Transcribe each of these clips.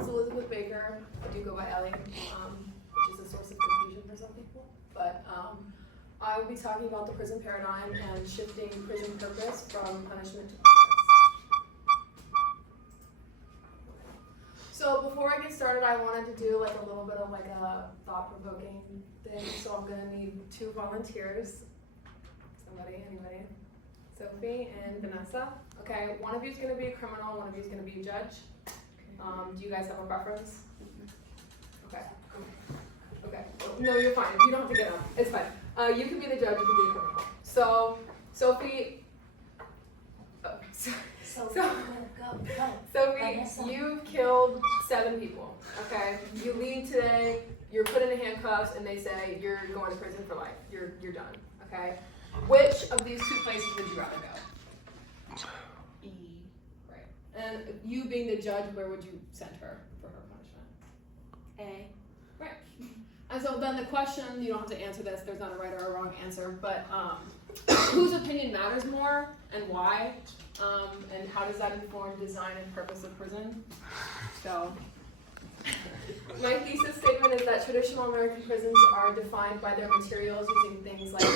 is Elizabeth Baker. I do go by Ellie, which is a source of confusion for some people. But I will be talking about the prison paradigm and shifting prison purpose from punishment to purpose. So before I get started, I wanted to do like a little bit of like a thought-provoking thing. So I'm gonna need 2 volunteers. Somebody, anybody? Sophie and Vanessa. Okay, one of you is gonna be a criminal, one of you is gonna be a judge. Do you guys have a preference? Okay. Okay. No, you're fine. You don't have to get up. It's fine. You can be the judge, you can be the criminal. So, Sophie. Sophie, you've killed 7 people. Okay. You leave today. You're put in handcuffs, and they say you're going to prison for life. You're done. Okay. Which of these 2 places would you rather go? E. Right. And you being the judge, where would you send her for her punishment? A. Right. And so then the question, you don't have to answer this, there's not a right or a wrong answer, but whose opinion matters more and why? And how does that inform design and purpose of prison? So, my thesis statement is that traditional American prisons are defined by their materials using things like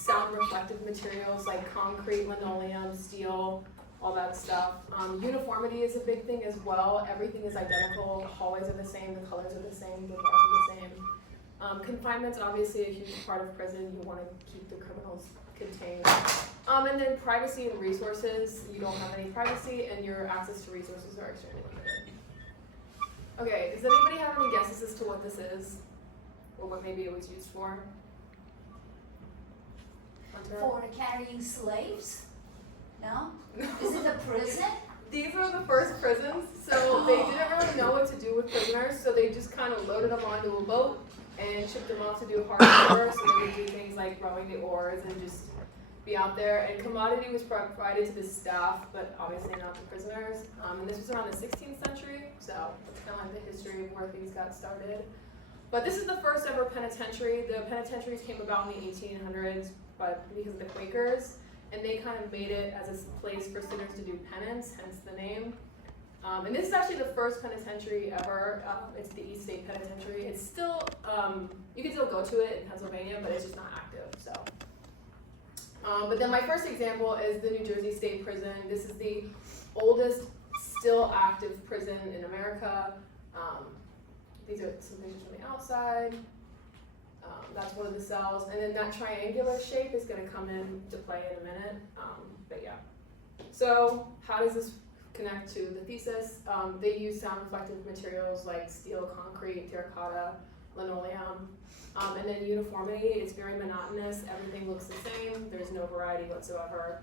sound reflective materials like concrete, linoleum, steel, all that stuff. Uniformity is a big thing as well. Everything is identical, the hallways are the same, the colors are the same, the bars are the same. Confinement's obviously a huge part of prison. You want to keep the criminals contained. And then privacy and resources. You don't have any privacy and your access to resources are extremely limited. Okay, does anybody have any guesses as to what this is? Or what maybe it was used for? Hunter? For carrying slaves? No? Is it a prison? These were the first prisons, so they didn't really know what to do with prisoners, so they just kind of loaded them onto a boat and shipped them off to do hard labor, so they would do things like rowing the oars and just be out there. And commodity was provided to the staff, but obviously not the prisoners. And this was around the 16th century, so it's kind of like the history of where things got started. But this is the first ever penitentiary. The penitentiaries came about in the 1800s, but because of the Quakers, and they kind of made it as a place for sinners to do penance, hence the name. And this is actually the first penitentiary ever. It's the East State Penitentiary. It's still, you can still go to it in Pennsylvania, but it's just not active, so. But then my first example is the New Jersey State Prison. This is the oldest still active prison in America. These are some pictures from the outside. That's one of the cells. And then that triangular shape is gonna come into play in a minute, but yeah. So how does this connect to the thesis? They use sound reflective materials like steel, concrete, terracotta, linoleum, and then uniformity. It's very monotonous. Everything looks the same. There's no variety whatsoever.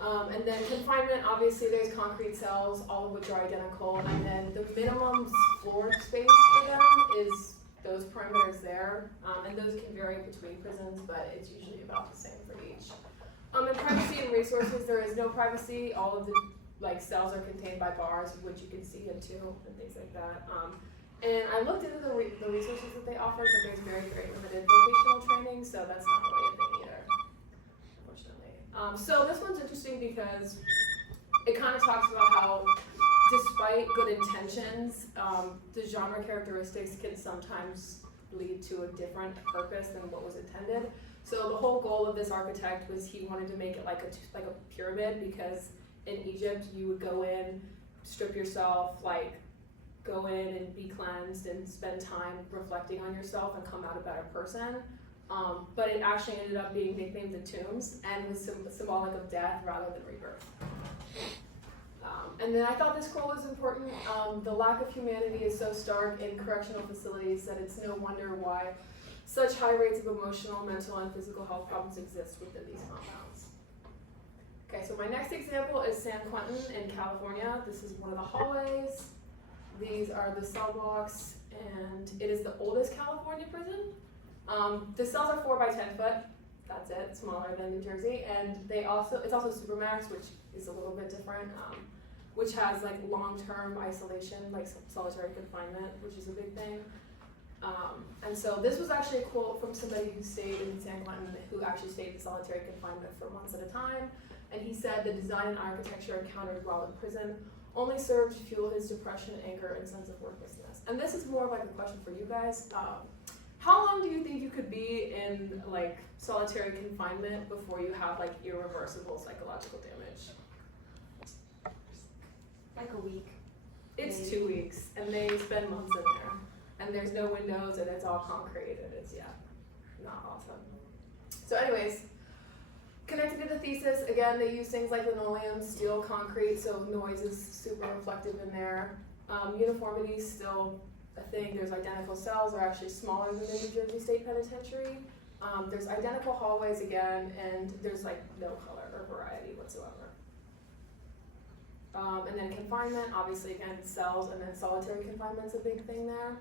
And then confinement, obviously there's concrete cells, all of which are identical, and then the minimum floor space for them is those perimeters there, and those can vary between prisons, but it's usually about the same for each. And privacy and resources, there is no privacy. All of the cells are contained by bars, which you can see into, and things like that. And I looked into the resources that they offer, but there's very, very limited vocational training, so that's not really a thing either, unfortunately. So this one's interesting because it kind of talks about how, despite good intentions, the genre characteristics can sometimes lead to a different purpose than what was intended. So the whole goal of this architect was he wanted to make it like a pyramid, because in Egypt you would go in, strip yourself, go in and be cleansed and spend time reflecting on yourself and come out a better person. But it actually ended up being nicknamed the tombs and was symbolic of death rather than rebirth. And then I thought this quote was important. The lack of humanity is so stark in correctional facilities that it's no wonder why such high rates of emotional, mental, and physical health problems exist within these compounds. Okay, so my next example is San Quentin in California. This is one of the hallways. These are the cell blocks, and it is the oldest California prison. The cells are 4 by 10 foot. That's it, smaller than New Jersey, and it's also Supermax, which is a little bit different, which has long-term isolation, like solitary confinement, which is a big thing. And so this was actually a quote from somebody who stayed in San Quentin, who actually stayed in solitary confinement for months at a time. And he said, "The design and architecture encountered while in prison only served to fuel his depression, anger, and sense of worthlessness. And this is more of like a question for you guys. How long do you think you could be in like solitary confinement before you have like irreversible psychological damage? Like a week. It's Maybe. 2 weeks, and they spend months in there, and there's no windows, and it's all concrete, and it's not awesome. So anyways, connected to the thesis, again, they use things like linoleum, steel, concrete, so noise is super reflective in there. Uniformity is still a thing. There's identical cells, they're actually smaller than the New Jersey State Penitentiary. There's identical hallways again, and there's like no color or variety whatsoever. And then confinement, obviously again, cells, and then solitary confinement's a big thing there.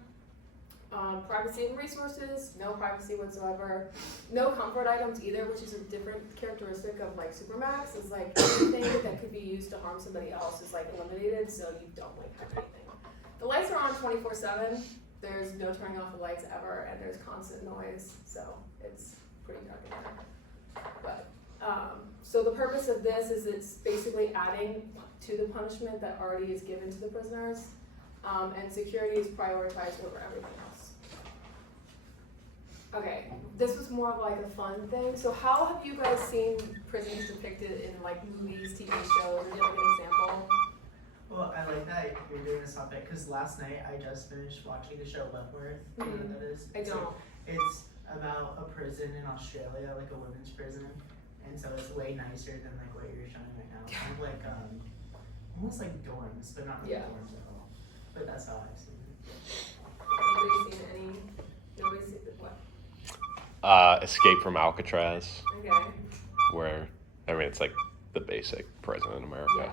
Privacy and resources, no privacy whatsoever. No comfort items either, which is a different characteristic of like Supermax, is like anything that could be used to harm somebody else is like eliminated, so you don't like have anything. The lights are on 24/7, there's no turning off the lights ever, and there's constant noise, so it's pretty dark in there. But, so the purpose of this is it's basically adding to the punishment that already is given to the prisoners, and security is prioritized over everything else. Okay, this was more of like a fun thing. So how have you guys seen prisons depicted in like movies, TV shows? Is there like an example? Well, I like that you're doing this topic because last night I just finished watching the show Wentworth. Do you know what that is? I don't. It's about a prison in Australia, like a women's prison, and so it's way nicer than like what you're showing right now. Kind of like almost like dorms, but not really dorms at all. But that's how I've seen it. Anybody seen any? Nobody's seen it? What? Escape from Alcatraz, Okay. where, I mean, it's like the basic prison in America. Yeah.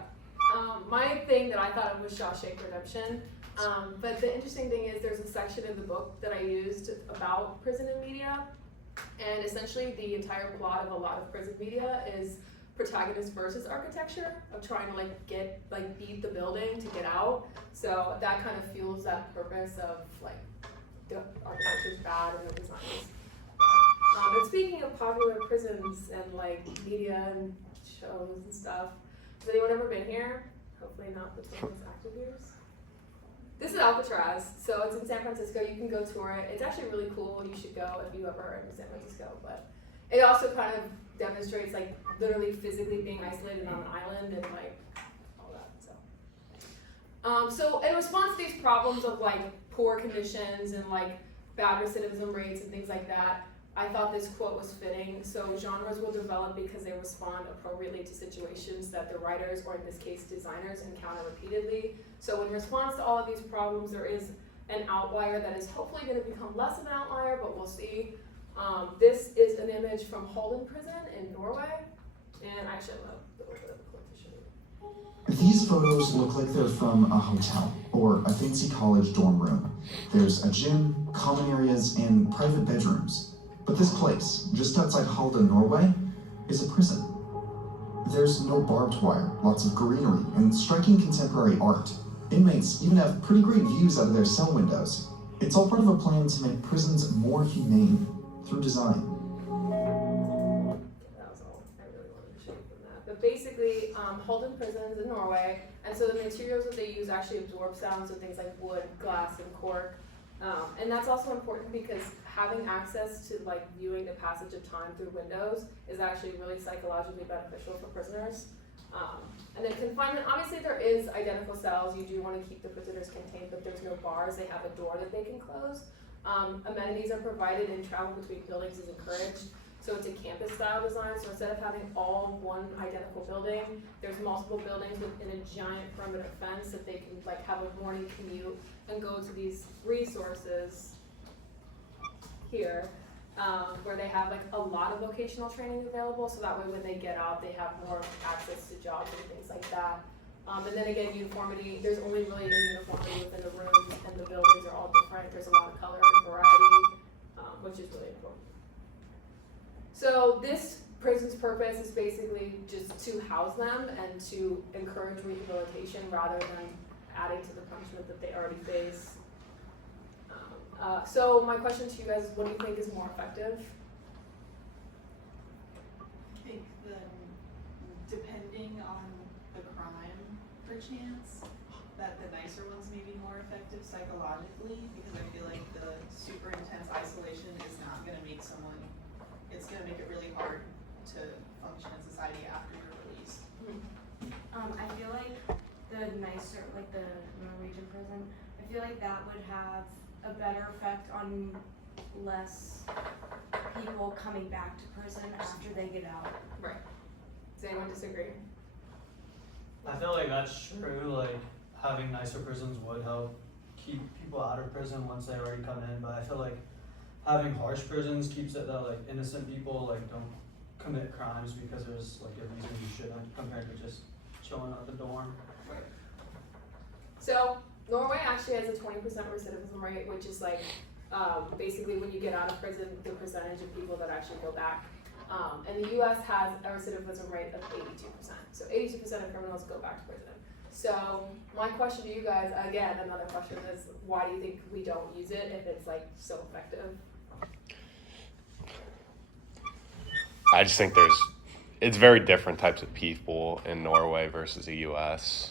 My thing that I thought of was Shawshank Redemption. But the interesting thing is there's a section in the book that I used about prison and media. And essentially the entire plot of a lot of prison media is protagonist versus architecture, of trying to like beat the building to get out. So that kind of fuels that purpose of like the architecture's bad and the design is bad. And speaking of popular prisons and like media and shows and stuff, has anyone ever been here? Hopefully not between its active years. This is Alcatraz, so it's in San Francisco. You can go tour it. It's actually really cool. You should go if you ever are in San Francisco. But it also kind of demonstrates like literally physically being isolated on an island and like all that. So in response to these problems of like poor conditions and like bad recidivism rates and things like that, I thought this quote was fitting. So genres will develop because they respond appropriately to situations that the writers, or in this case designers, encounter repeatedly. So in response to all of these problems, there is an outlier that is hopefully going to become less of an outlier, but we'll see. This is an image from Halden Prison in Norway, and I actually have a little bit of a clip to show you. These photos look like they're from a hotel or a fancy college dorm room. There's a gym, common areas, and private bedrooms. But this place, just outside Halden, Norway, is a prison. There's no barbed wire, lots of greenery, and striking contemporary art. Inmates even have pretty great views out of their cell windows. It's all part of a plan to make prisons more humane through design. That was all I really wanted to show you from that. But basically, Halden Prison is in Norway, and so the materials that they use actually absorb sound, so things like wood, glass, and cork. And that's also important because having access to like viewing the passage of time through windows is actually really psychologically beneficial for prisoners. And then confinement, obviously there is identical cells. You do want to keep the prisoners contained, but there's no bars. They have a door that they can close. Amenities are provided and travel between buildings is encouraged. So it's a campus style design. So instead of having all one identical building, there's multiple buildings within a giant perimeter fence that they can like have a morning commute and go to these resources here, where they have like a lot of vocational training available, so that way when they get out, they have more access to jobs and things like that. And then again, uniformity, there's only really a uniformity within the rooms, and the buildings are all different. There's a lot of color and variety, which is really important. So this prison's purpose is basically just to house them and to encourage rehabilitation rather than adding to the punishment that they already face. So my question to you guys is, what do you think is more effective? I think depending on the crime, perchance, maybe more effective psychologically, because I feel like the super intense isolation is not gonna make someone, it's gonna make it really hard to function in society after you're released. I feel like the nicer, like the Norwegian prison, I feel like that would have a better effect on less people coming back to prison after they get out. Does anyone disagree? I feel like that's true, like having nicer prisons would help keep people out of prison once they already come in, but I feel like having harsh prisons keeps it that like innocent people like don't commit crimes because there's like a reason you shouldn't, compared to just chilling at the dorm. So Norway actually has a 20% recidivism rate, which is like basically when you get out of prison, the percentage of people that actually go back. And the U.S. has a recidivism rate of 82%. So 82% of criminals go back to prison. So my question to you guys, again, another question is, why do you think we don't use it if it's like so effective? I just think it's very different types of people in Norway versus the U.S.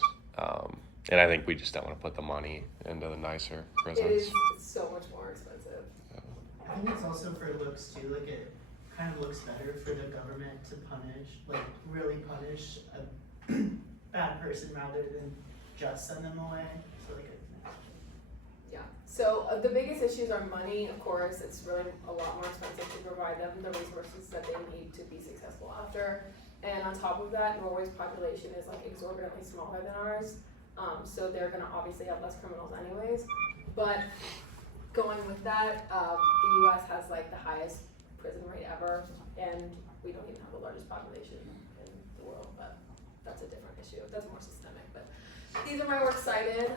And I think we just don't want to put the money into the nicer prisons. It is so much more expensive. I think it's also for looks too, like it kind of looks better for the government to punish, like really punish a bad person rather than just send them away. So like Yeah. So the biggest issues are money, of course. It's really a lot more expensive to provide them the resources that they need to be successful after. And on top of that, Norway's population is like exorbitantly smaller than ours. So they're gonna obviously have less criminals anyways. But going with that, the U.S. has like the highest prison rate ever, and we don't even have the largest population in the world. But that's a different issue. That's more systemic. But these are my works cited.